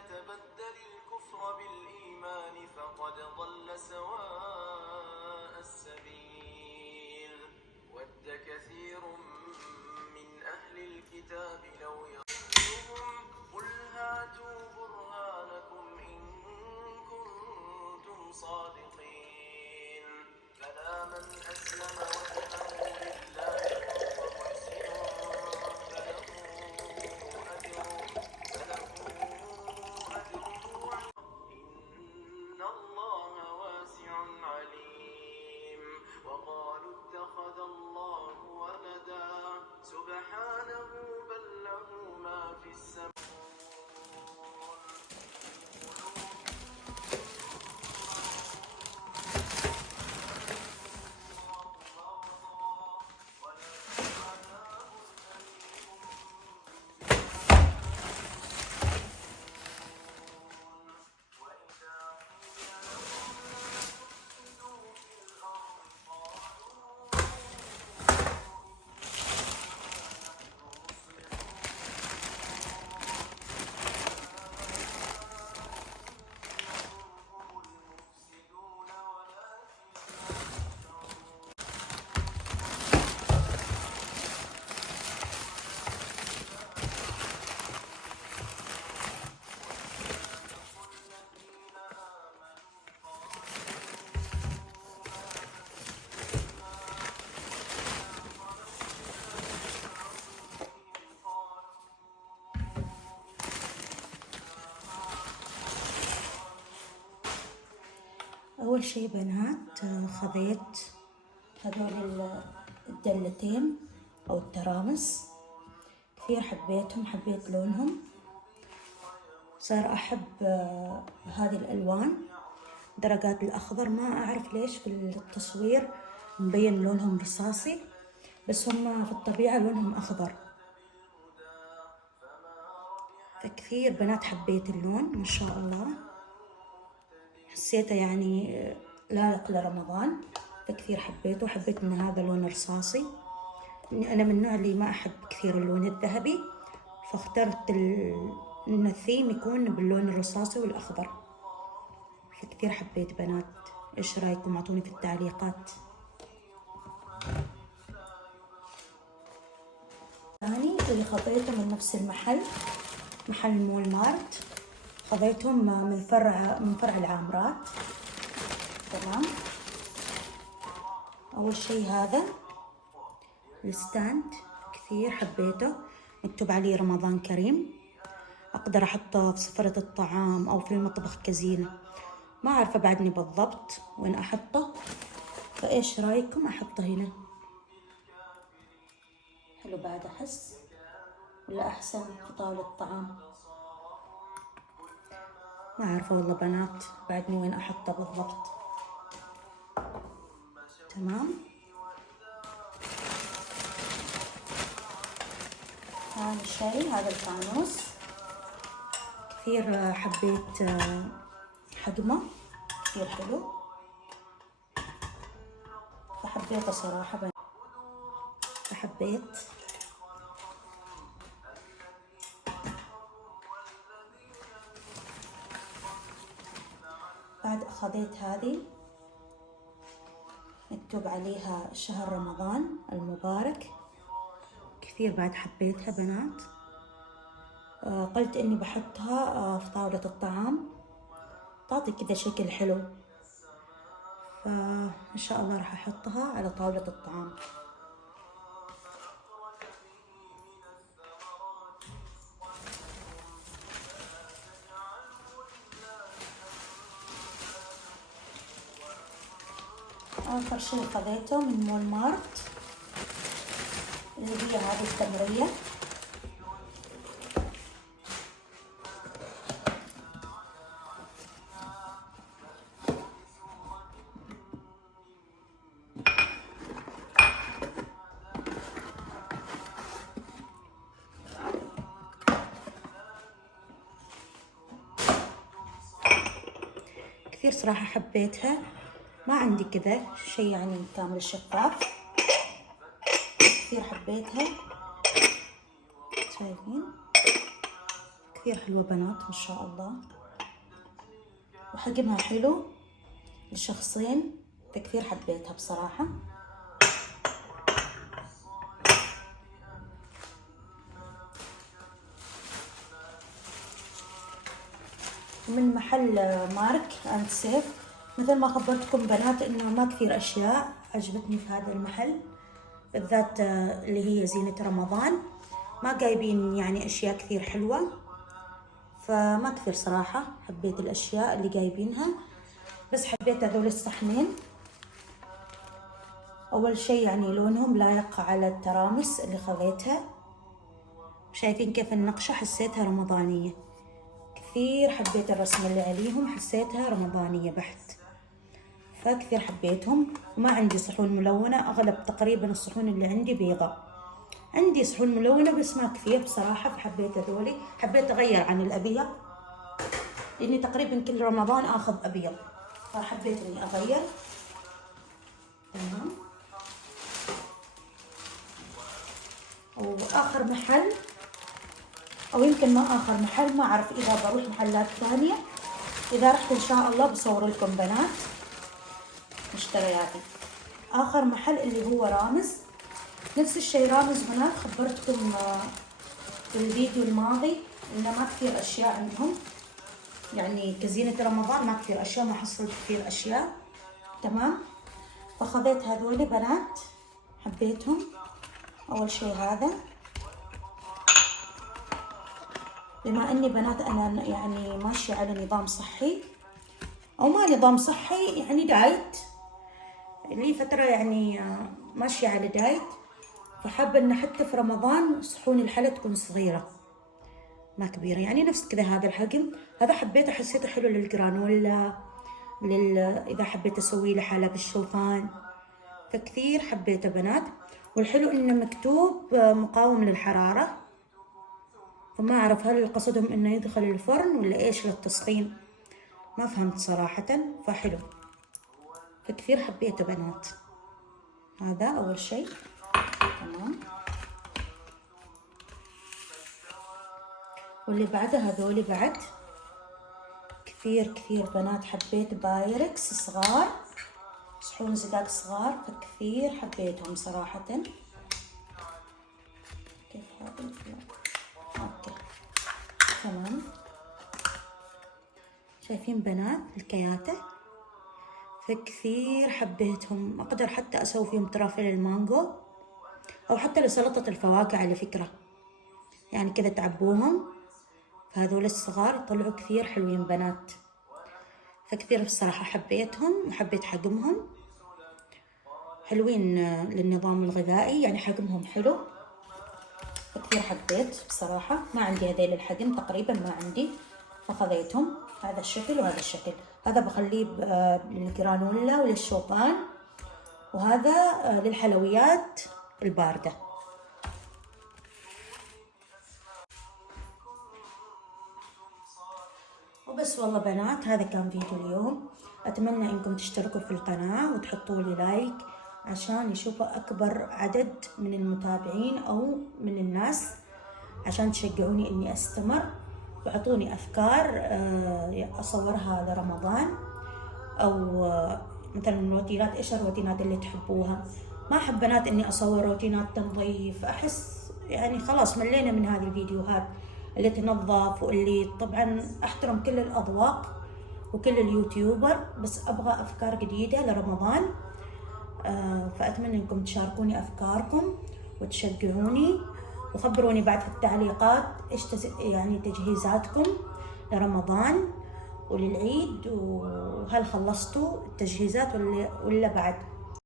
يتبدل الكفر بالإيمان فقد ضل سواء السبيل ود كثير من أهل الكتاب لو يضلهم قل هاتوا برهانكم إن كنتم صادقين بلى من أسلم وجهه لله وهو محسن فله أجره إن الله واسع عليم وقالوا اتخذ الله ولدا سبحانه بل له ما في السماوات أول شي بنات خذيت هذول الدلتين أو الترامس، كثير حبيتهم، حبيت لونهم، صار أحب هذه الألوان درجات الأخضر. ما أعرف ليش في التصوير مبين لونهم رصاصي بس هم في الطبيعة لونهم أخضر، فكثير بنات حبيت اللون ما شاء الله، حسيته يعني لائق لرمضان فكثير حبيته. حبيت ان هذا لون رصاصي، اني انا من النوع اللي ما احب كثير اللون الذهبي، فاخترت ان الثيم يكون باللون الرصاصي والاخضر، فكثير حبيت بنات. ايش رايكم؟ اعطوني في التعليقات. ثاني اللي خذيته من نفس المحل، محل مول مارت، خذيتهم من فرع العامرات. تمام. اول شي هذا الستاند كثير حبيته، مكتوب عليه رمضان كريم، اقدر احطه في سفرة الطعام او في المطبخ كزينة، ما عارفة بعدني بالضبط وين احطه، فايش رايكم احطه هنا؟ حلو بعد احس، ولا احسن في طاولة الطعام؟ ما عارفة والله بنات بعدني وين احطه بالضبط. تمام. هذا الشيء، هذا الفانوس كثير حبيت حجمه، كثير حلو فحبيته صراحة فحبيت. بعد أخذت هذه مكتوب عليها شهر رمضان المبارك، كثير بعد حبيتها بنات. قلت اني بحطها في طاولة الطعام، تعطي كده شكل حلو، فان شاء الله راح احطها على طاولة الطعام. آخر شيء خذيته من مول مارت اللي هي هذه التمرية، كثير صراحة حبيتها. ما عندي كذا شيء يعني كامل شفاف، كثير حبيتها. شايفين كثير حلوة بنات ما شاء الله، وحجمها حلو لشخصين، فكثير حبيتها بصراحة. من محل مارك اند سيف. مثل ما خبرتكم بنات انه ما كثير اشياء عجبتني في هذا المحل بالذات، اللي هي زينة رمضان، ما جايبين يعني اشياء كثير حلوة، فما كثير صراحة حبيت الاشياء اللي جايبينها، بس حبيت هذول الصحنين. اول شيء يعني لونهم لايق على الترامس اللي خذيتها، شايفين كيف النقشة، حسيتها رمضانية كثير، حبيت الرسم اللي عليهم، حسيتها رمضانية بحت، فكثير حبيتهم. وما عندي صحون ملونة، أغلب تقريبا الصحون اللي عندي بيضة. عندي صحون ملونة بس ما كثير بصراحة، فحبيت هذولي. حبيت أغير عن الأبيض لأني تقريبا كل رمضان آخذ أبيض، فحبيت إني أغير. تمام. وآخر محل، أو يمكن ما آخر محل، ما أعرف إذا بروح محلات ثانية، إذا رحت إن شاء الله بصور لكم بنات مشترياتي. آخر محل اللي هو رامز، نفس الشيء رامز بنات، خبرتكم في الفيديو الماضي إنه ما كثير أشياء عندهم، يعني كزينة رمضان ما كثير أشياء، ما حصلت كثير أشياء. تمام. فخذيت هذول بنات حبيتهم. أول شيء هذا، بما اني بنات انا يعني ماشية على نظام صحي، او ما نظام صحي يعني دايت، لي فترة يعني ماشية على دايت، فحابة ان حتى في رمضان صحون الحلا تكون صغيرة ما كبيرة، يعني نفس كذا هذا الحجم. هذا حبيته، حسيته حلو للجرانولا، اذا حبيت اسوي له حلا بالشوفان، فكثير حبيته بنات. والحلو انه مكتوب مقاوم للحرارة، فما أعرف هل قصدهم إنه يدخل الفرن ولا إيش للتسخين، ما فهمت صراحة، فحلو، فكثير حبيته بنات. هذا أول شيء. تمام. واللي بعده هذولي بعد كثير بنات حبيت، بايركس صغار، صحون زقاق صغار، فكثير حبيتهم صراحة. كيف هذا؟ اوكي تمام. شايفين بنات الكياتة، فكثير حبيتهم، اقدر حتى اسوي فيهم ترافل المانجو، او حتى لسلطة الفواكه على فكرة، يعني كذا تعبوهم. فهذول الصغار طلعوا كثير حلوين بنات، فكثير بصراحة حبيتهم، وحبيت حجمهم حلوين للنظام الغذائي، يعني حجمهم حلو، كثير حبيت بصراحة. ما عندي هذيل الحجم تقريبا، ما عندي، فخذيتهم هذا الشكل وهذا الشكل. هذا بخليه للجرانولا وللشوفان، وهذا للحلويات الباردة. وبس والله بنات، هذا كان فيديو اليوم. أتمنى إنكم تشتركوا في القناة وتحطوا لي لايك عشان يشوفوا أكبر عدد من المتابعين أو من الناس، عشان تشجعوني إني أستمر، وأعطوني أفكار أصورها لرمضان، أو مثلا روتينات، إيش الروتينات اللي تحبوها. ما أحب بنات إني أصور روتينات تنظيف، أحس يعني خلاص ملينا من هذه الفيديوهات اللي تنظف، واللي طبعا أحترم كل الأذواق وكل اليوتيوبر، بس أبغى أفكار جديدة لرمضان. فأتمنى إنكم تشاركوني أفكاركم وتشجعوني، وخبروني بعد في التعليقات إيش يعني تجهيزاتكم لرمضان وللعيد، وهل خلصتوا التجهيزات ولا بعد.